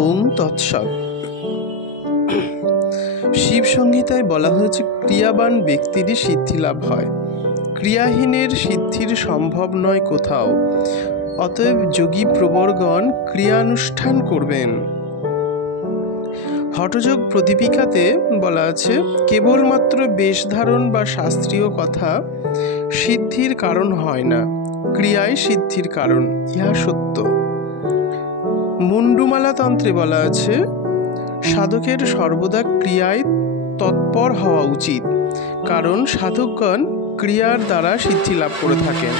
ওং তৎসৎ। শিব সংহিতায় বলা হয়েছে ক্রিয়াবান ব্যক্তিরই সিদ্ধি লাভ হয়, ক্রিয়াহীনের সিদ্ধির সম্ভব নয় কোথাও। অতএব যোগী প্রবরগণ ক্রিয়ানুষ্ঠান করবেন। হঠযোগ প্রদীপিকাতে বলা আছে কেবলমাত্র বেশ ধারণ বা শাস্ত্রীয় কথা সিদ্ধির কারণ হয় না, ক্রিয়াই সিদ্ধির কারণ, ইহা সত্য। মুন্ডুমালা তন্ত্রে বলা আছে সাধকের সর্বদা ক্রিয়ায় তৎপর হওয়া উচিত, কারণ সাধকগণ ক্রিয়ার দ্বারা সিদ্ধি লাভ করে থাকেন।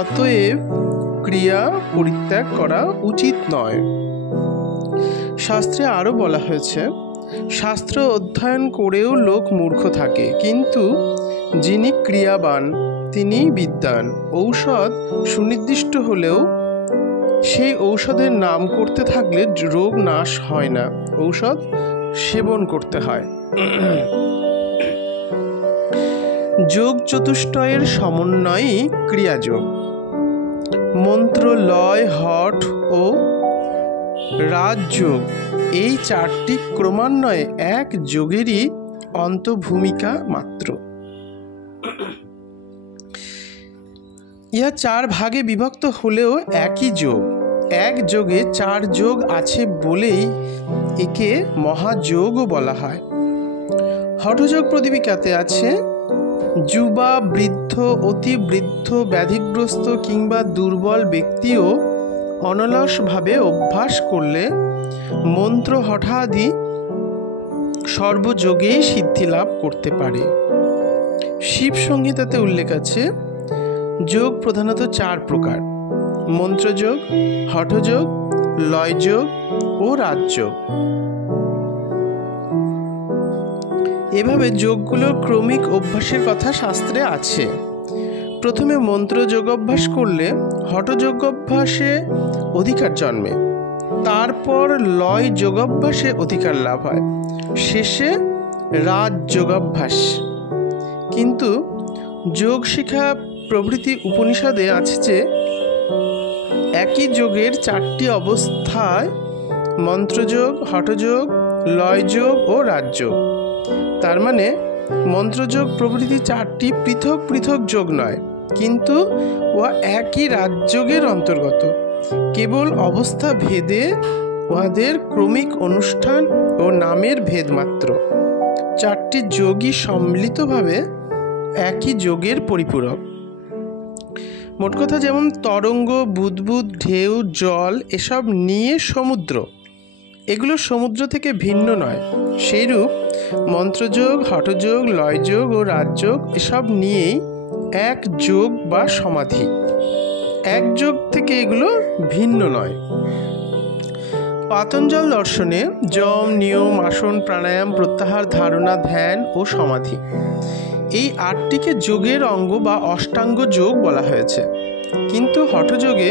অতএব ক্রিয়া পরিত্যাগ করা উচিত নয়। শাস্ত্রে আরো বলা হয়েছে শাস্ত্র অধ্যয়ন করেও লোক মূর্খ থাকে, কিন্তু যিনি ক্রিয়াবান তিনি বিদ্বান। ঔষধ সুনির্দিষ্ট হলেও সেই ঔষধের নাম করতে থাকলে রোগ নাশ হয় না, ঔষধ সেবন করতে হয়। যোগ চতুষ্টয়ের সমন্বয়ই ক্রিয়াযোগ। মন্ত্র, লয়, হঠ ও রাজযোগ এই চারটি ক্রমান্বয়ে এক যোগেরই অন্তর্ভূমিকা মাত্র। ইহা চার ভাগে বিভক্ত হলেও একই যোগ। এক যোগে চার যোগ আছে বলেই একে মহাযোগও বলা হয়। হঠযোগ প্রদীপিকাতে আছে যুবা, বৃদ্ধ, অতি বৃদ্ধ, ব্যাধিগ্রস্ত কিংবা দুর্বল ব্যক্তিও অনলসভাবে অভ্যাস করলে মন্ত্র, হঠাদি সর্বযোগেই সিদ্ধি লাভ করতে পারে। শিব সংহিতাতে উল্লেখ আছে যোগ প্রধানত চার প্রকার: মন্ত্রযোগ, হঠযোগ, লয়যোগ ও রাজযোগ। এভাবে যোগগুলোর ক্রমিক অভ্যাসের কথা শাস্ত্রে আছে। প্রথমে মন্ত্র যোগাভ্যাস করলে হঠযোগাভ্যাসে অধিকার জন্মে, তারপর লয় যোগাভ্যাসে অধিকার লাভ হয়, শেষে রাজযোগাভ্যাস। কিন্তু যোগ শিক্ষা প্রভৃতি উপনিষদে আছে যে একই যোগের চারটি অবস্থায় মন্ত্রযোগ, হঠযোগ, লয়যোগ ও রাজযোগ। তার মানে মন্ত্রযোগ প্রভৃতি চারটি পৃথক পৃথক যোগ নয়, কিন্তু উহা একই রাজযোগের অন্তর্গত। কেবল অবস্থা ভেদে উহাদের ক্রমিক অনুষ্ঠান ও নামের ভেদ মাত্র। চারটি যোগই সম্মিলিতভাবে একই যোগের পরিপূরক। মোট কথা, যেমন তরঙ্গ, বুদবুদ, ঢেউ, জল এসব নিয়ে সমুদ্র, এগুলো সমুদ্র থেকে ভিন্ন নয়, সেইরূপ মন্ত্রযোগ, হঠযোগ, লয়যোগ ও রাজযোগ এসব নিয়েই এক যোগ বা সমাধি। এক যোগ থেকে এগুলো ভিন্ন নয়। পাতঞ্জল দর্শনে যম, নিয়ম, আসন, প্রাণায়াম, প্রত্যাহার, ধারণা, ধ্যান ও সমাধি এই আটটিকে যোগের অঙ্গ বা অষ্টাঙ্গ যোগ বলা হয়েছে। কিন্তু হঠযোগে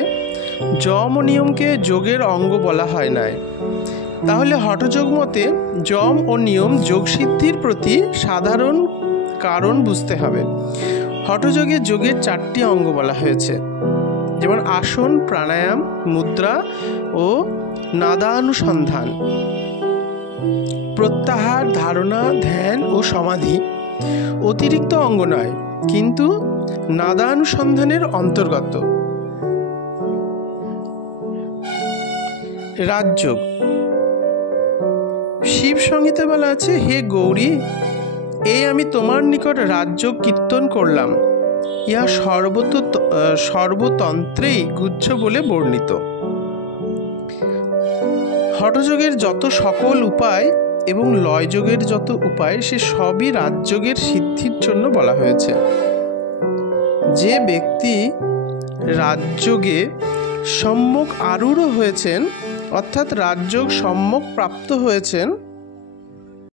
যম ও নিয়মকে যোগের অঙ্গ বলা হয় নাই। তাহলে হঠযোগ মতে যম ও নিয়ম যোগসিদ্ধির প্রতি সাধারণ কারণ বুঝতে হবে। হঠযোগে যোগের চারটি অঙ্গ বলা হয়েছে, যেমন আসন, প্রাণায়াম, মুদ্রা ও নাদানুসন্ধান। প্রত্যাহার, ধারণা, ধ্যান ও সমাধি অতিরিক্ত অঙ্গ নয়, কিন্তু নাদানুসন্ধানের অন্তর্গত। রাজযোগ। শিব সংহিতা বলা আছে, হে গৌরী, এই আমি তোমার নিকট রাজযোগ কীর্তন করলাম। ইহা সর্বতন্ত্রেই গুহ্য বলে বর্ণিত। হঠযোগের যত সকল উপায় এবং লয়যোগের যত উপায় সে সবই রাজযোগের সিদ্ধির জন্য বলা হয়েছে। যে ব্যক্তি রাজযোগে সম্যক আরূঢ় হয়েছেন, অর্থাৎ রাজযোগ সম্যক প্রাপ্ত হয়েছেন,